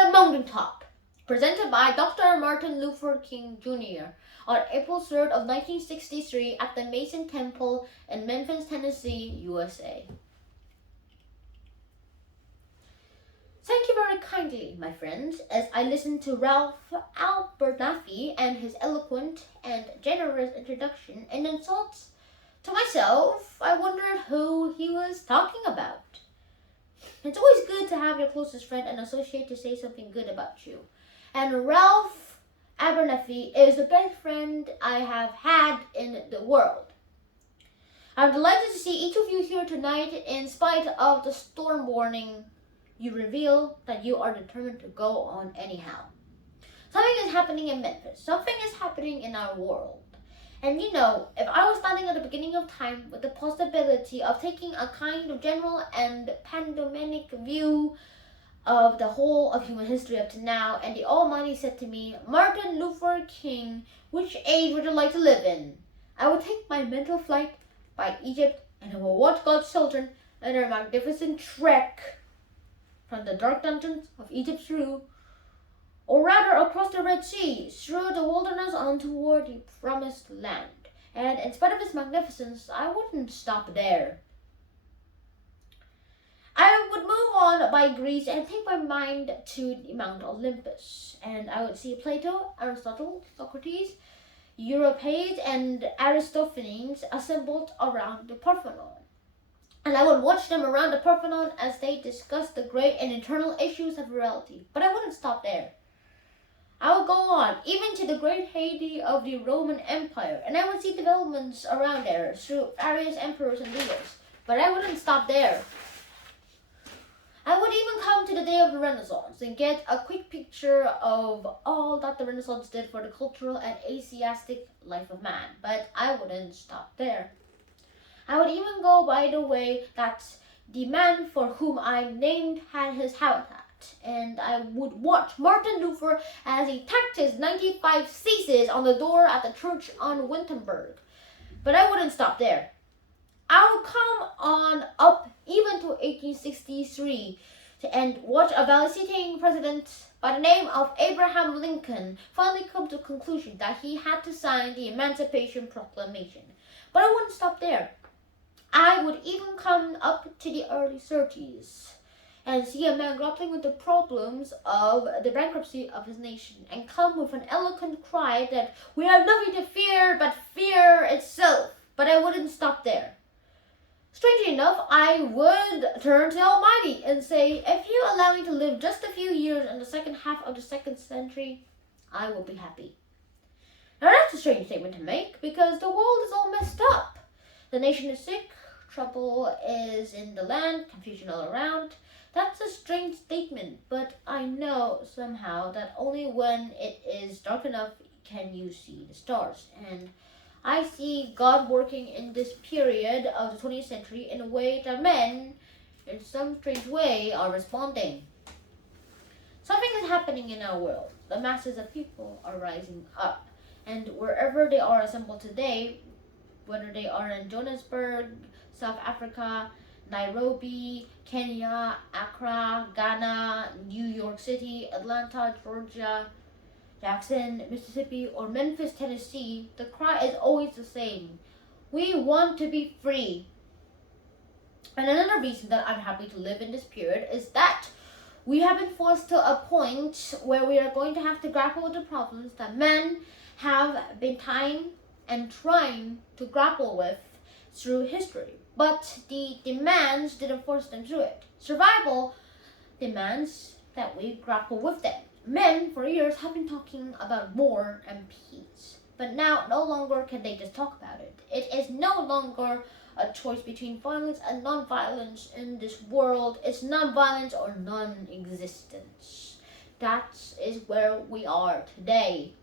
the Mountaintop, presented by Dr. Martin Luther King Jr. on April 3rd of 1963 at the Mason Temple in Memphis, Tennessee, USA. Thank you very kindly, my friends, as I listened to Ralph Abernathy and his eloquent and generous introduction, and in thoughts to myself, I wondered who he was talking about. It's always good to have your closest friend and associate to say something good about you. And Ralph Abernathy is the best friend I have had in the world. I'm delighted to see each of you here tonight. In spite of the storm warning, you reveal that you are determined to go on anyhow. Something is happening in Memphis. Something is happening in our world. And if I was standing at the beginning of time with the possibility of taking a kind of general and pandemic view of the whole of human history up to now, and the Almighty said to me, "Martin Luther King, which age would you like to live in?" I would take my mental flight by Egypt, and I will watch God's children in their magnificent trek from the dark dungeons of Egypt through, or rather across the Red Sea, through the wilderness on toward the promised land. And in spite of its magnificence, I wouldn't stop there. I would move on by Greece and take my mind to the Mount Olympus, and I would see Plato, Aristotle, Socrates, Euripides, and Aristophanes assembled around the Parthenon. And I would watch them around the Parthenon as they discussed the great and eternal issues of reality. But I wouldn't stop there. I would go on, even to the great heyday of the Roman Empire, and I would see developments around there through various emperors and leaders. But I wouldn't stop there. I would even come to the day of the Renaissance and get a quick picture of all that the Renaissance did for the cultural and atheistic life of man. But I wouldn't stop there. I would even go by the way that the man for whom I named had his habitat. And I would watch Martin Luther as he tacked his 95 theses on the door at the church on Wittenberg. But I wouldn't stop there. I would come on up even to 1863 and watch a vacillating president by the name of Abraham Lincoln finally come to the conclusion that he had to sign the Emancipation Proclamation. But I wouldn't stop there. I would even come up to the early 30s and see a man grappling with the problems of the bankruptcy of his nation and come with an eloquent cry that we have nothing to fear but fear itself. But I wouldn't stop there. Strangely enough, I would turn to the Almighty and say, if you allow me to live just a few years in the second half of the 2nd century, I will be happy. Now that's a strange statement to make because the world is all messed up. The nation is sick, trouble is in the land, confusion all around. That's a strange statement, but I know somehow that only when it is dark enough can you see the stars. And I see God working in this period of the 20th century in a way that men, in some strange way, are responding. Something is happening in our world. The masses of people are rising up. And wherever they are assembled today, whether they are in Johannesburg, South Africa, Nairobi, Kenya, Accra, Ghana, New York City, Atlanta, Georgia, Jackson, Mississippi, or Memphis, Tennessee, the cry is always the same. We want to be free. And another reason that I'm happy to live in this period is that we have been forced to a point where we are going to have to grapple with the problems that men have been trying to grapple with through history. But the demands didn't force them through it. Survival demands that we grapple with them. Men for years have been talking about war and peace, but now no longer can they just talk about it. It is no longer a choice between violence and non-violence in this world. It's non-violence or non-existence. That is where we are today.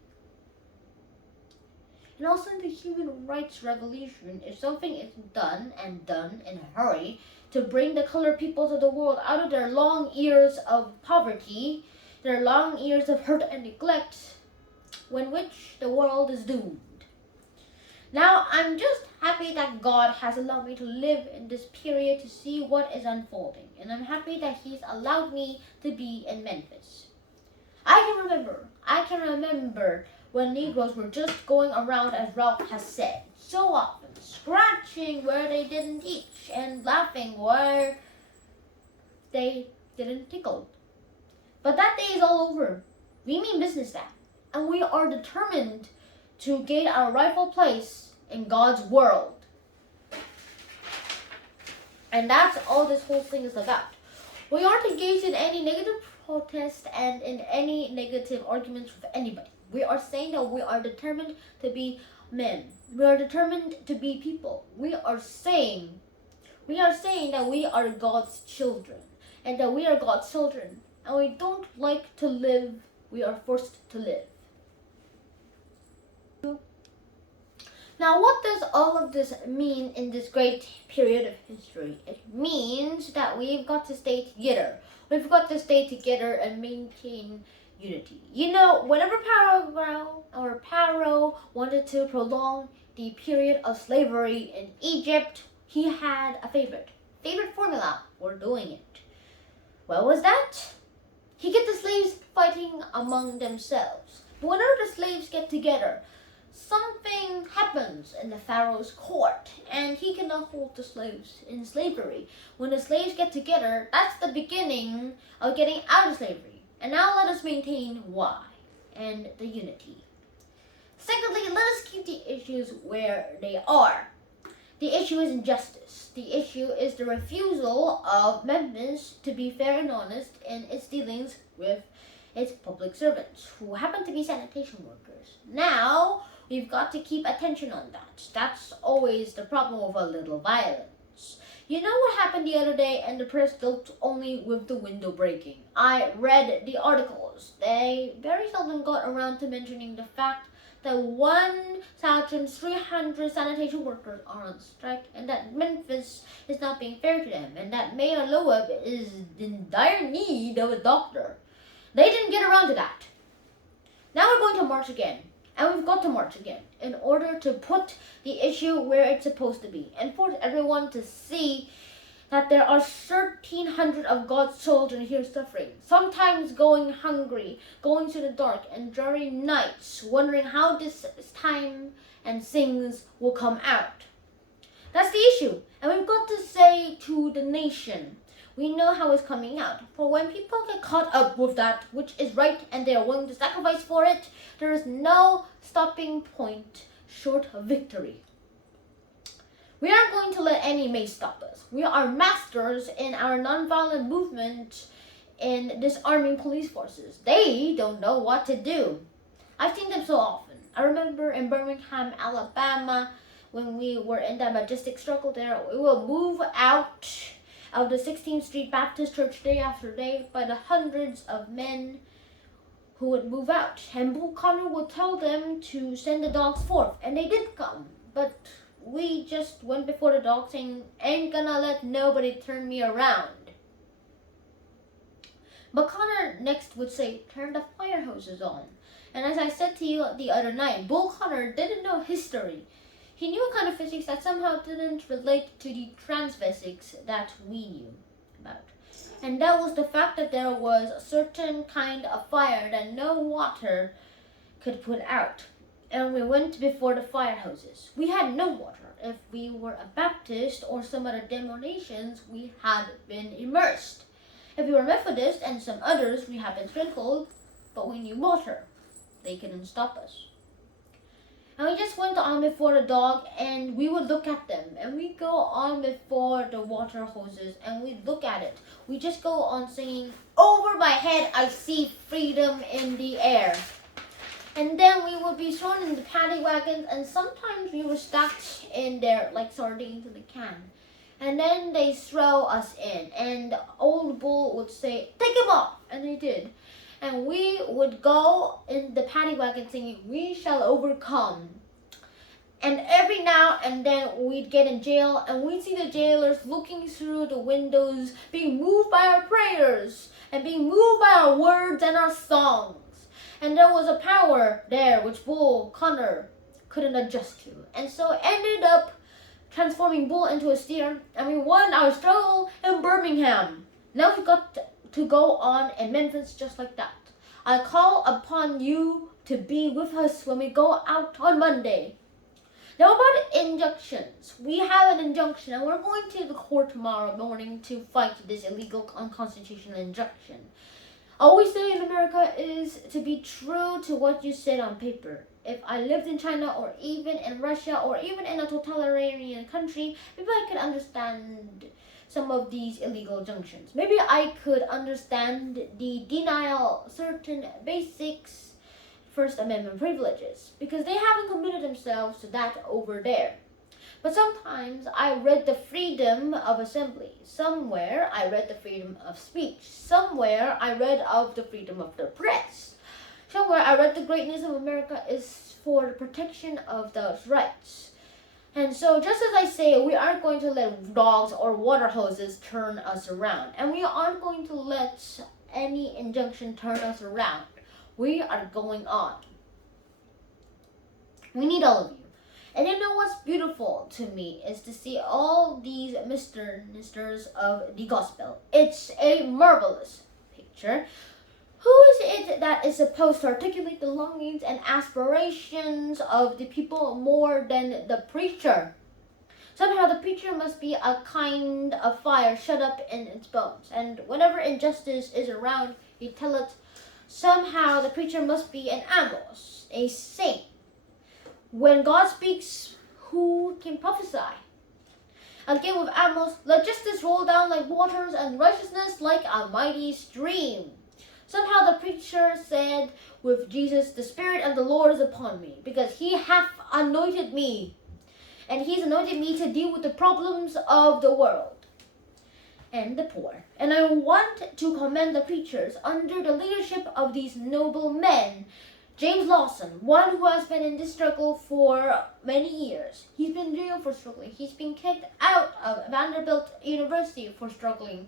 And also the human rights revolution, if something is done in a hurry to bring the colored peoples of the world out of their long years of poverty, their long years of hurt and neglect, when which the world is doomed. Now, I'm just happy that God has allowed me to live in this period to see what is unfolding. And I'm happy that He's allowed me to be in Memphis. I can remember when Negroes were just going around, as Ralph has said, so often, scratching where they didn't itch and laughing where they didn't tickle. But that day is all over. We mean business now, and we are determined to gain our rightful place in God's world. And that's all this whole thing is about. We aren't engaged in any negative protest and in any negative arguments with anybody. We are saying that we are determined to be men. We are determined to be people. We are saying that we are God's children, and that we are God's children, and we don't like to live, we are forced to live. Now, what does all of this mean in this great period of history? It means that we've got to stay together. We've got to stay together and maintain unity. You know, whenever Pharaoh wanted to prolong the period of slavery in Egypt, he had a favorite formula for doing it. What was that? He get the slaves fighting among themselves. But whenever the slaves get together, something happens in the Pharaoh's court, and he cannot hold the slaves in slavery. When the slaves get together, that's the beginning of getting out of slavery. And now let us maintain why and the unity. Secondly, let us keep the issues where they are. The issue is injustice. The issue is the refusal of Memphis to be fair and honest in its dealings with its public servants, who happen to be sanitation workers. Now, we've got to keep attention on that. That's always the problem with a little violence. You know what happened the other day, and the press dealt only with the window breaking. I read the articles. They very seldom got around to mentioning the fact that 1,300 sanitation workers are on strike, and that Memphis is not being fair to them, and that Mayor Loeb is in dire need of a doctor. They didn't get around to that. Now we're going to march again. And we've got to march again in order to put the issue where it's supposed to be and force everyone to see that there are 1,300 of God's children here suffering, sometimes going hungry, going to the dark and dreary nights, wondering how this time and things will come out. That's the issue. And we've got to say to the nation, we know how it's coming out. For when people get caught up with that which is right and they are willing to sacrifice for it, there is no stopping point short of victory. We aren't going to let any mace stop us. We are masters in our nonviolent movement in disarming police forces. They don't know what to do. I've seen them so often. I remember in Birmingham, Alabama, when we were in that majestic struggle there, we will move out of the 16th Street Baptist Church day after day by the hundreds of men who would move out. And Bull Connor would tell them to send the dogs forth. And they did come. But we just went before the dogs saying, ain't gonna let nobody turn me around. But Connor next would say, turn the fire hoses on. And as I said to you the other night, Bull Connor didn't know history. He knew a kind of physics that somehow didn't relate to the transphysics that we knew about. And that was the fact that there was a certain kind of fire that no water could put out. And we went before the fire hoses. We had no water. If we were a Baptist or some other denominations, we had been immersed. If we were Methodist and some others, we had been sprinkled, but we knew water. They couldn't stop us. And we just went on before the dog, and we would look at them. And we go on before the water hoses, and we look at it. We just go on singing, over my head I see freedom in the air. And then we would be thrown in the paddy wagons, and sometimes we were stacked in there like sardines in a can. And then they throw us in, and old Bull would say, take him off, and they did. And we would go in the paddy wagon singing, we shall overcome. And every now and then we'd get in jail, and we'd see the jailers looking through the windows, being moved by our prayers, and being moved by our words and our songs. And there was a power there which Bull Connor couldn't adjust to. And so ended up transforming Bull into a steer, and we won our struggle in Birmingham. Now we've got to go on in Memphis just like that. I call upon you to be with us when we go out on Monday. Now about injunctions. We have an injunction and we're going to the court tomorrow morning to fight this illegal unconstitutional injunction. All we say in America is to be true to what you said on paper. If I lived in China or even in Russia or even in a totalitarian country, maybe I could understand some of these illegal injunctions. Maybe I could understand the denial of certain basics First Amendment privileges because they haven't committed themselves to that over there. But sometimes I read the freedom of assembly. Somewhere I read the freedom of speech. Somewhere I read of the freedom of the press. Somewhere I read the greatness of America is for the protection of those rights. And so just as I say, we aren't going to let dogs or water hoses turn us around. And we aren't going to let any injunction turn us around. We are going on. We need all of you. And you know what's beautiful to me is to see all these ministers of the gospel. It's a marvelous picture. Who is it that is supposed to articulate the longings and aspirations of the people more than the preacher? Somehow the preacher must be a kind of fire shut up in its bones. And whenever injustice is around, you tell it. Somehow the preacher must be an Amos, a saint. When God speaks, who can prophesy? Again with Amos, let justice roll down like waters and righteousness like a mighty stream. Somehow the preacher said with Jesus, the Spirit of the Lord is upon me, because he hath anointed me. And he's anointed me to deal with the problems of the world and the poor. And I want to commend the preachers under the leadership of these noble men. James Lawson, one who has been in this struggle for many years. He's been jailed for struggling. He's been kicked out of Vanderbilt University for struggling.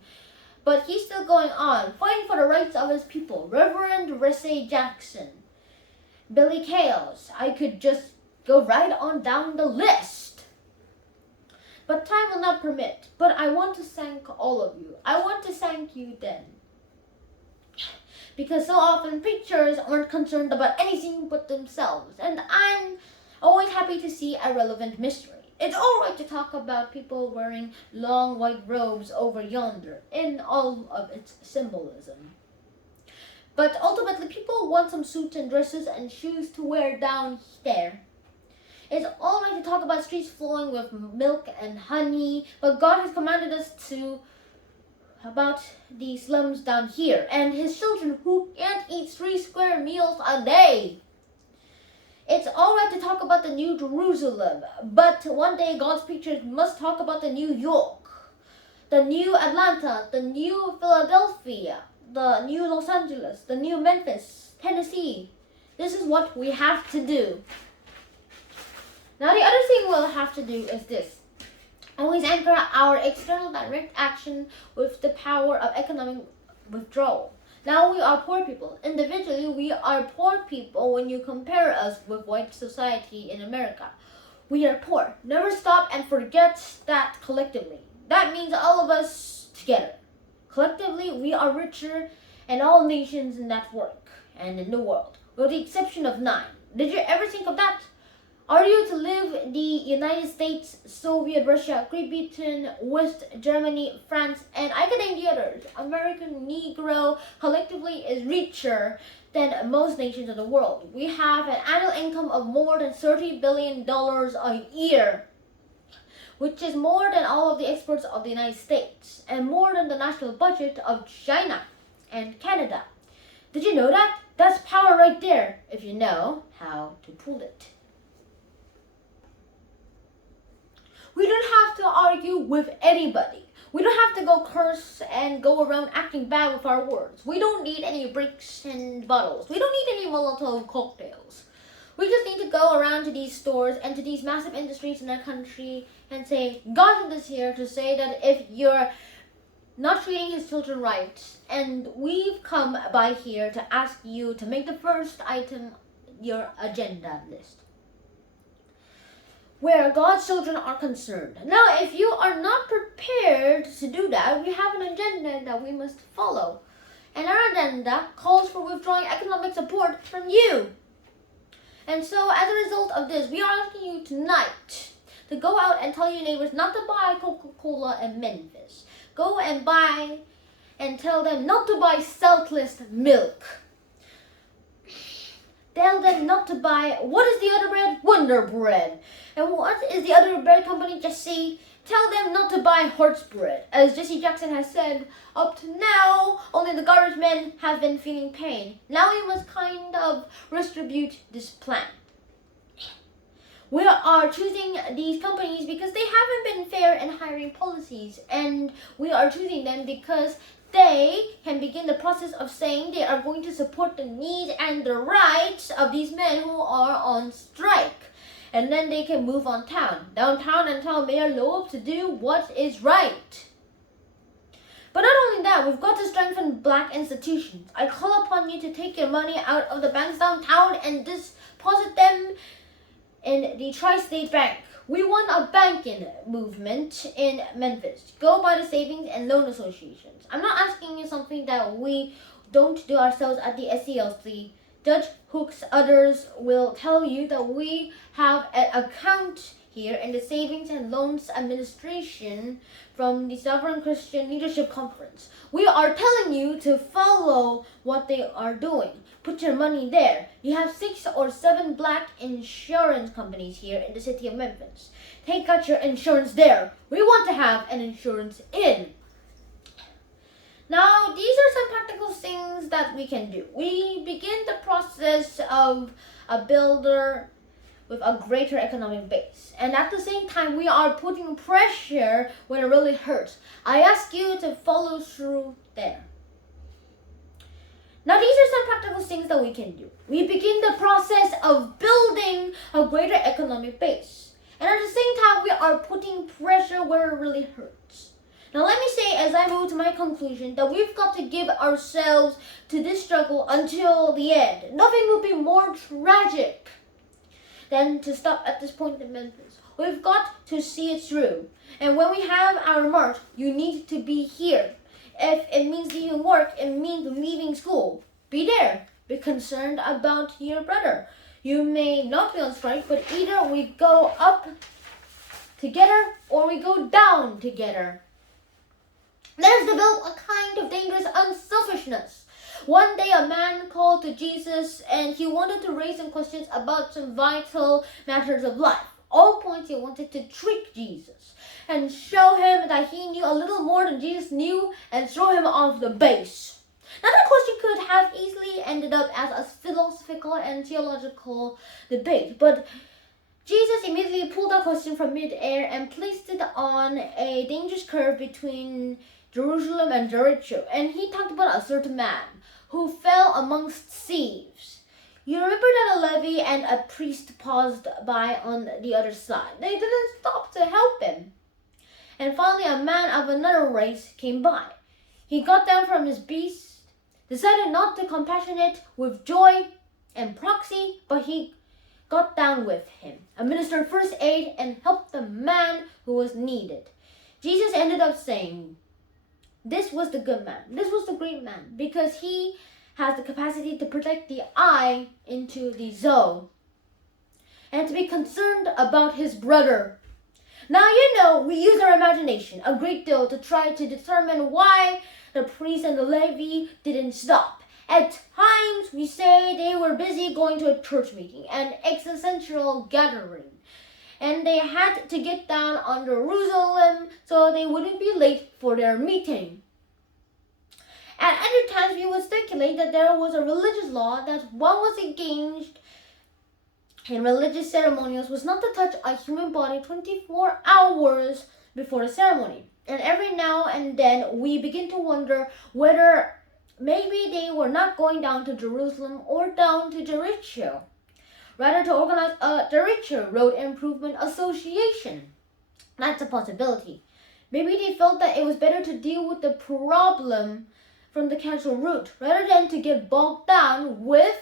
But he's still going on, fighting for the rights of his people. Reverend Ressay Jackson, Billy Kales. I could just go right on down the list. But time will not permit. But I want to thank all of you. I want to thank you then. Because so often preachers aren't concerned about anything but themselves. And I'm always happy to see a relevant mystery. It's alright to talk about people wearing long white robes over yonder in all of its symbolism. But ultimately people want some suits and dresses and shoes to wear down there. It's alright to talk about streets flowing with milk and honey, but God has commanded us to about the slums down here and his children who can't eat 3 square meals a day. It's alright to talk about the New Jerusalem, but one day God's preachers must talk about the New York, the New Atlanta, the New Philadelphia, the New Los Angeles, the New Memphis, Tennessee. This is what we have to do. Now the other thing we'll have to do is this. Always anchor our external direct action with the power of economic withdrawal. Now we are poor people. Individually, we are poor people when you compare us with white society in America. We are poor. Never stop and forget that collectively. That means all of us together. Collectively, we are richer than all nations in that work and in the world, with the exception of 9. Did you ever think of that? Are you to live the United States, Soviet Russia, Great Britain, West Germany, France, and I can name the others. American Negro collectively is richer than most nations of the world. We have an annual income of more than $30 billion a year, which is more than all of the exports of the United States, and more than the national budget of China and Canada. Did you know that? That's power right there, if you know how to pull it. We don't have to argue with anybody. We don't have to go curse and go around acting bad with our words. We don't need any bricks and bottles. We don't need any Molotov cocktails. We just need to go around to these stores and to these massive industries in our country and say, God is here to say that if you're not treating his children right, and we've come by here to ask you to make the first item your agenda list, where God's children are concerned. Now, if you are not prepared to do that, we have an agenda that we must follow. and our agenda calls for withdrawing economic support from you. And so as a result of this, we are asking you tonight to go out and tell your neighbors not to buy Coca-Cola in Memphis. Go and buy and tell them not to buy Seltless milk. Tell them not to buy, what is the other bread? Wonder Bread. And what is the other bread company, Jesse? Tell them not to buy Heart's Bread. As Jesse Jackson has said, up to now, only the garbage men have been feeling pain. Now we must kind of distribute this plan. We are choosing these companies because they haven't been fair in hiring policies, and we are choosing them because they can begin the process of saying they are going to support the needs and the rights of these men who are on strike. And then they can move on downtown and tell Mayor Loeb to do what is right. But not only that, we've got to strengthen black institutions. I call upon you to take your money out of the banks downtown and deposit them in the Tri-State Bank. We want a banking movement in Memphis. Go by the Savings and Loan Associations. I'm not asking you something that we don't do ourselves at the SCLC. Judge Hooks, others will tell you that we have an account here in the Savings and Loans Administration from the Sovereign Christian Leadership Conference. We are telling you to follow what they are doing. Put your money there. You have 6 or 7 black insurance companies here in the city of Memphis. Take out your insurance there. We want to have an insurance in. Now, these are some practical things that we can do. We begin the process of a builder with a greater economic base. And at the same time, we are putting pressure when it really hurts. I ask you to follow through there. Now, these are some practical things that we can do. We begin the process of building a greater economic base. And at the same time, we are putting pressure where it really hurts. Now, let me say, as I move to my conclusion, that we've got to give ourselves to this struggle until the end. Nothing would be more tragic than to stop at this point in Memphis. We've got to see it through. And when we have our march, you need to be here. If it means leaving work, it means leaving school. Be there. Be concerned about your brother. You may not be on strike, but either we go up together or we go down together. Let us develop a kind of dangerous unselfishness. One day a man called to Jesus and he wanted to raise some questions about some vital matters of life. All points he wanted to trick Jesus and show him that he knew a little more than Jesus knew and throw him off the base. Now that question could have easily ended up as a philosophical and theological debate, but Jesus immediately pulled that question from midair and placed it on a dangerous curve between Jerusalem and Jericho. And he talked about a certain man who fell amongst thieves. You remember that a Levy and a priest paused by on the other side. They didn't stop to help him. And finally a man of another race came by. He got down from his beast, decided not to compassionate with joy and proxy, but he got down with him, administered first aid, and helped the man who was needed. Jesus ended up saying, this was the good man. This was the great man, because he has the capacity to project the I into the Zoe and to be concerned about his brother. Now, you know, we use our imagination a great deal to try to determine why the priest and the Levy didn't stop. At times, we say they were busy going to a church meeting, an existential gathering, and they had to get down on Jerusalem so they wouldn't be late for their meeting. At other times, we would speculate that there was a religious law that one was engaged in religious ceremonials was not to touch a human body 24 hours before the ceremony. And every now and then, we begin to wonder whether maybe they were not going down to Jerusalem or down to Jericho, rather to organize a Jericho Road Improvement Association. That's a possibility. Maybe they felt that it was better to deal with the problem from the causal root, rather than to get bogged down with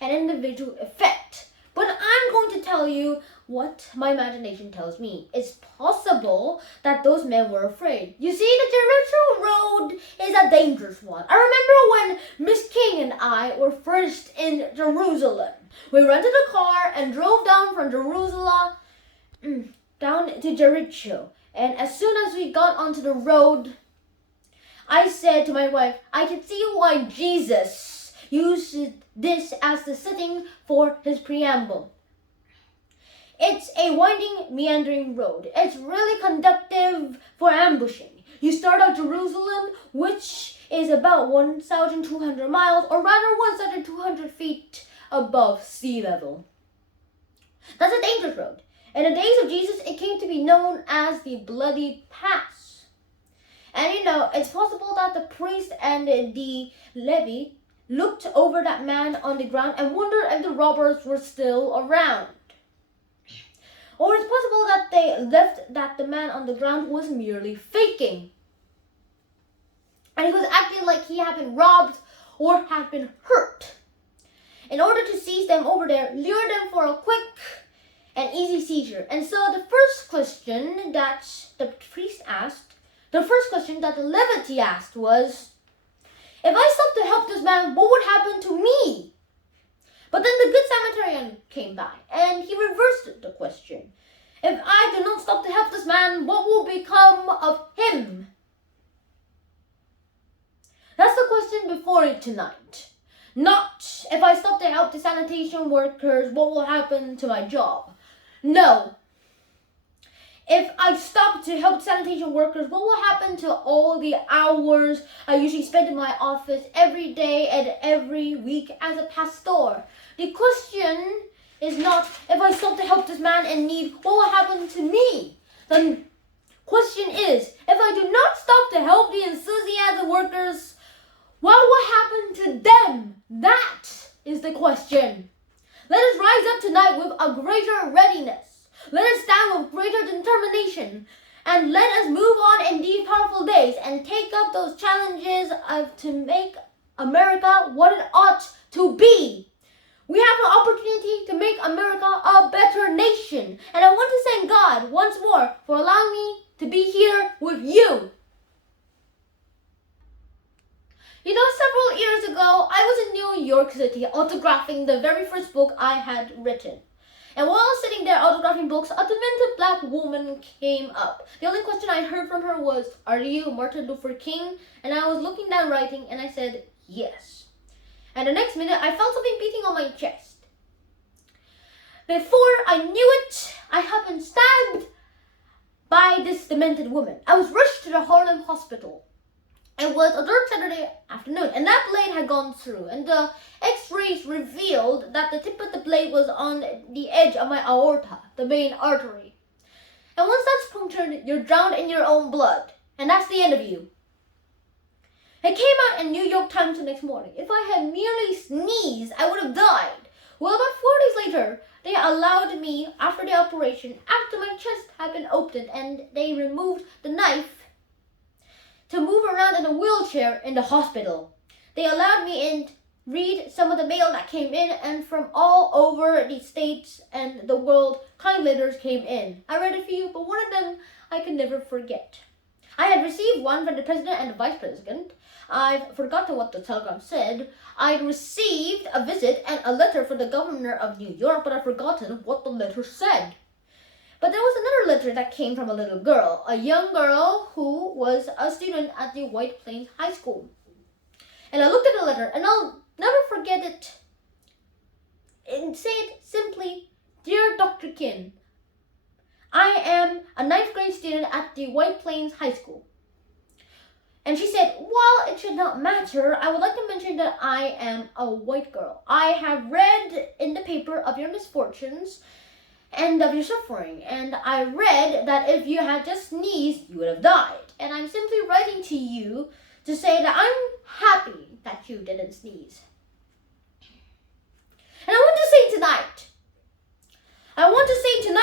an individual effect. But I'm going to tell you what my imagination tells me. It's possible that those men were afraid. You see, the Jericho Road is a dangerous one. I remember when Miss King and I were first in Jerusalem. We rented a car and drove down from Jerusalem down to Jericho. And as soon as we got onto the road, I said to my wife, I can see why Jesus used this as the setting for his preamble. It's a winding, meandering road. It's really conducive for ambushing. You start at Jerusalem, which is about 1,200 miles, or rather 1,200 feet above sea level. That's a dangerous road. In the days of Jesus, it came to be known as the Bloody Pass. And it's possible that the priest and the Levy looked over that man on the ground and wondered if the robbers were still around. Or it's possible that they left that the man on the ground was merely faking. And he was acting like he had been robbed or had been hurt. In order to seize them over there, lure them for a quick and easy seizure. And so the first question that the priest asked, the first question that the Levite asked was, if I stopped to help this man, what would happen to me? But then the Good Samaritan came by and he reversed the question. If I do not stop to help this man, what will become of him? That's the question before you tonight. Not, if I stop to help the sanitation workers, what will happen to my job? No. If I stop to help sanitation workers, what will happen to all the hours I usually spend in my office every day and every week as a pastor? The question is not, if I stop to help this man in need, what will happen to me? The question is, if I do not stop to help the enthusiastic workers, what will happen to them? That is the question. Let us rise up tonight with a greater readiness. Let us stand with greater determination. And let us move on in these powerful days and take up those challenges to make America what it ought to be. We have an opportunity to make America a better nation. And I want to thank God once more for allowing me to be here with you. Several years ago, I was in New York City autographing the very first book I had written. And while sitting there autographing books, a demented black woman came up. The only question I heard from her was, "Are you Martin Luther King?" And I was looking down writing and I said, "Yes." And the next minute, I felt something beating on my chest. Before I knew it, I had been stabbed by this demented woman. I was rushed to the Harlem hospital. It was a dark Saturday afternoon, and that blade had gone through, and the x-rays revealed that the tip of the blade was on the edge of my aorta, the main artery. And once that's punctured, you're drowned in your own blood, and that's the end of you. It came out in New York Times the next morning. If I had merely sneezed, I would have died. Well, about 4 days later, they allowed me, after the operation, after my chest had been opened, and they removed the knife, to move around in a wheelchair in the hospital. They allowed me in to read some of the mail that came in, and from all over the states and the world, kind letters came in. I read a few, but one of them I can never forget. I had received one from the president and the vice president. I've forgotten what the telegram said. I'd received a visit and a letter from the governor of New York, but I've forgotten what the letter said. But there was another letter that came from a little girl, a young girl who was a student at the White Plains High School. And I looked at the letter, and I'll never forget it. It said simply, "Dear Dr. Kin, I am a 9th grade student at the White Plains High School." And she said, "While it should not matter, I would like to mention that I am a white girl. I have read in the paper of your misfortunes and of your suffering, and I read that if you had just sneezed, you would have died. And I'm simply writing to you to say that I'm happy that you didn't sneeze." And I want to say tonight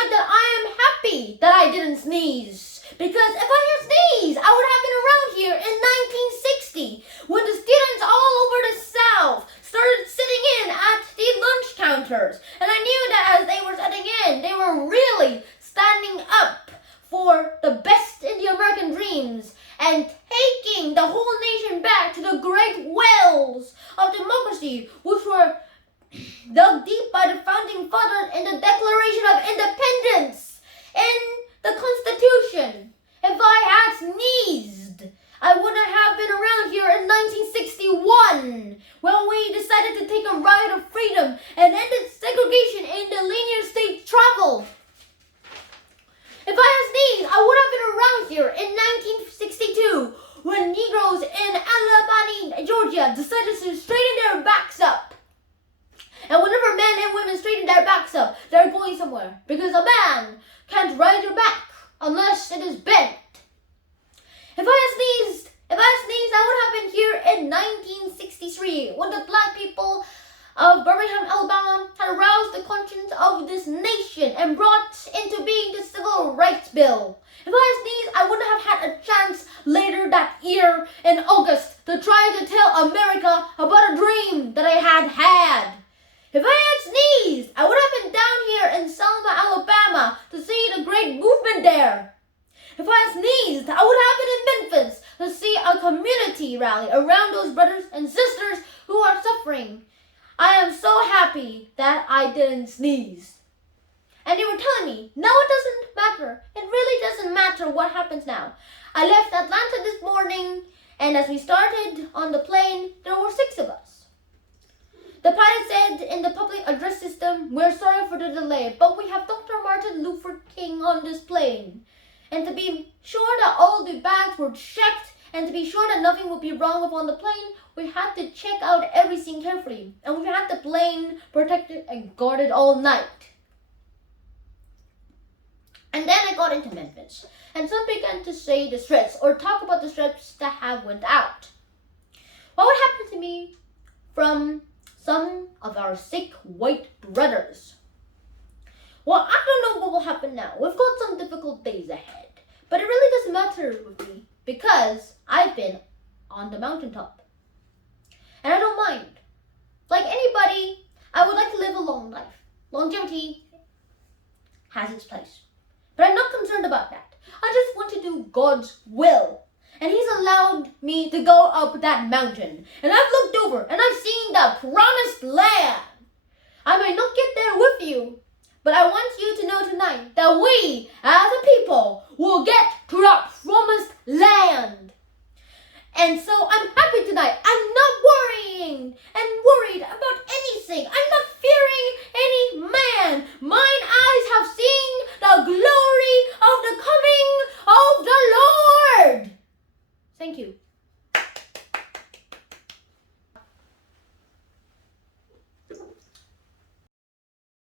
that I am happy that I didn't sneeze. Because if I had sneezed, I would have been around here in 1960 when the students all over the South started sitting in at the lunch counters. And I knew that as they were sitting in, they were really great wells of democracy which were dug deep by the founding fathers in the Declaration of Independence, in the Constitution. If I had sneezed, I wouldn't have been around here in 1961 when we decided to take a ride of freedom and ended segregation in the linear state travel. If I had sneezed, I would have been around here in 1962 when Negroes in Alabama, Georgia decided to straighten their backs up. And whenever men and women straighten their backs up, they're going somewhere. Because a man can't ride your back unless it is bent. If I had sneezed, I would have been here in 1963 when the black people of Birmingham, Alabama had aroused the conscience of this nation and brought into being the Civil Rights Bill. If I had sneezed, I wouldn't have had a chance later that year in August to try to tell America about a dream that I had. If I had sneezed, I would have been down here in Selma, Alabama to see the great movement there. If I had sneezed, I would have been in Memphis to see a community rally around those brothers and sisters who are suffering. I am so happy that I didn't sneeze. And they were telling me, no, it doesn't matter. It really doesn't matter what happens now. I left Atlanta this morning, and as we started on the plane, there were 6 of us. The pilot said in the public address system, we're sorry for the delay, but we have Dr. Martin Luther King on this plane. And to be sure that all the bags were checked and to be sure that nothing would be wrong upon the plane, we had to check out everything carefully. And we had the plane protected and guarded all night. And then I got into Memphis. And some began to say the threats or talk about the threats that have went out. What would happen to me from some of our sick white brothers? Well, I don't know what will happen now. We've got some difficult days ahead. But it really doesn't matter with me because I've been on the mountaintop. And I don't mind. Like anybody, I would like to live a long life. Longevity has its place. But I'm not concerned about that. I just want to do God's will. And He's allowed me to go up that mountain. And I've looked over and I've seen the promised land. I might not get there with you, but I want you to know tonight that we, as a people, will get to that promised land. And so I'm happy tonight.